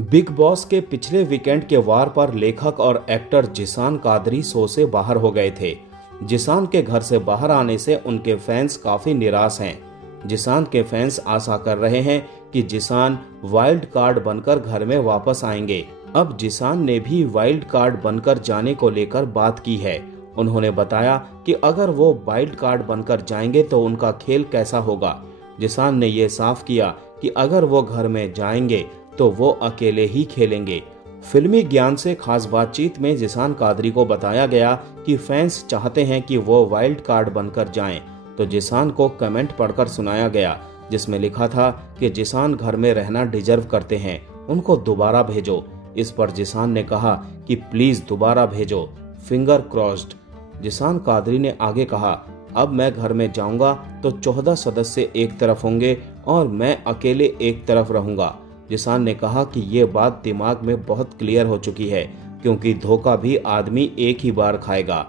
Big boss के पिछले weekend के वार पर लेखक और एक्टर जिसान कादरी शो से बाहर हो गए थे। जिसान के घर से बाहर आने से उनके फैंस काफी निराश हैं। जिसान के फैंस आशा कर रहे हैं कि जिसान वाइल्ड कार्ड बनकर घर में वापस आएंगे। अब जिसान ने भी वाइल्ड कार्ड बनकर जाने को लेकर बात की है। उन्होंने बताया कि अगर वो वाइल्ड कार्ड बनकर जाएंगे तो उनका खेल कैसा होगा। जिसान ने ये साफ किया कि अगर वो घर में जाएंगे तो वो अकेले ही खेलेंगे। फिल्मी ज्ञान से खास बातचीत में जिसान कादरी को बताया गया कि फैंस चाहते हैं कि वो वाइल्ड कार्ड बनकर जाएं, तो जिसान को कमेंट पढ़कर सुनाया गया जिसमें लिखा था कि जिसान घर में रहना डिजर्व करते हैं, उनको दोबारा भेजो। इस पर जिसान ने कहा कि प्लीज दोबारा भेजो, फिंगर क्रॉस्ड। जिसान कादरी ने आगे कहा, अब मैं घर में जाऊंगा तो 14 सदस्य एक तरफ होंगे और मैं अकेले एक तरफ रहूंगा। जिसान ने कहा कि ये बात दिमाग में बहुत क्लियर हो चुकी है, क्योंकि धोखा भी आदमी एक ही बार खाएगा।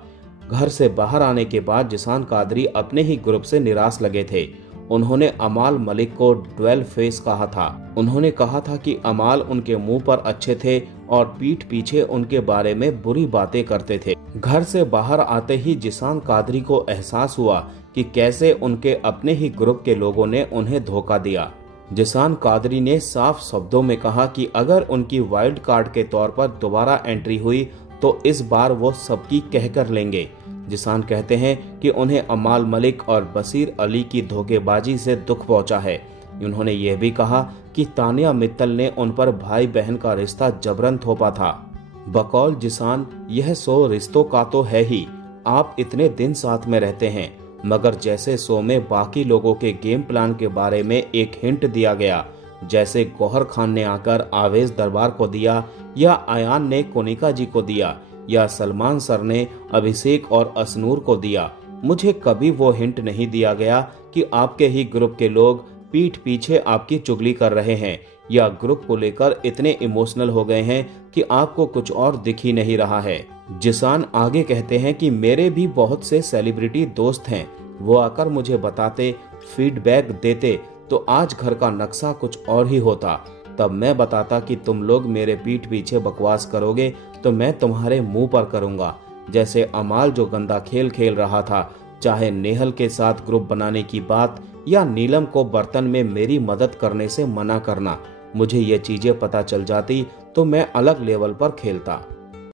घर से बाहर आने के बाद जिसान कादरी अपने ही ग्रुप से निराश लगे थे। उन्होंने अमाल मलिक को ड्वेल फेस कहा था। उन्होंने कहा था कि अमाल उनके मुंह पर अच्छे थे और पीठ पीछे उनके बारे में बुरी बातें करते थे। घर से बाहर आते ही जिसान कादरी को एहसास हुआ कि कैसे उनके अपने ही ग्रुप के लोगों ने उन्हें धोखा दिया। जिसान कादरी ने साफ शब्दों में कहा कि अगर उनकी वाइल्ड कार्ड के तौर पर दोबारा एंट्री हुई तो इस बार वो सबकी कहकर लेंगे। जिसान कहते हैं कि उन्हें अमाल मलिक और बशीर अली की धोखेबाजी से दुख पहुंचा है। उन्होंने यह भी कहा कि तानिया मित्तल ने उन पर भाई बहन का रिश्ता जबरन थोपा था। बकौल जिसान, यह शो रिश्तों का तो है ही, आप इतने दिन साथ में रहते हैं, मगर जैसे शो में बाकी लोगों के गेम प्लान के बारे में एक हिंट दिया गया, जैसे गौहर खान ने आकर आवेश दरबार को दिया, या आयान ने कोनिका जी को दिया, या सलमान सर ने अभिषेक और असनूर को दिया, मुझे कभी वो हिंट नहीं दिया गया कि आपके ही ग्रुप के लोग पीठ पीछे आपकी चुगली कर रहे हैं या ग्रुप को लेकर इतने इमोशनल हो गए हैं कि आपको कुछ और दिख ही नहीं रहा है। जिसान आगे कहते हैं कि मेरे भी बहुत से सेलिब्रिटी दोस्त हैं, वो आकर मुझे बताते, फीडबैक देते तो आज घर का नक्शा कुछ और ही होता। तब मैं बताता कि तुम लोग मेरे पीठ पीछे बकवास करोगे तो मैं तुम्हारे मुंह पर करूंगा। जैसे अमाल जो गंदा खेल खेल रहा था, चाहे नेहल के साथ ग्रुप बनाने की बात या नीलम को बर्तन में मेरी मदद करने से मना करना, मुझे ये चीजें पता चल जाती तो मैं अलग लेवल पर खेलता।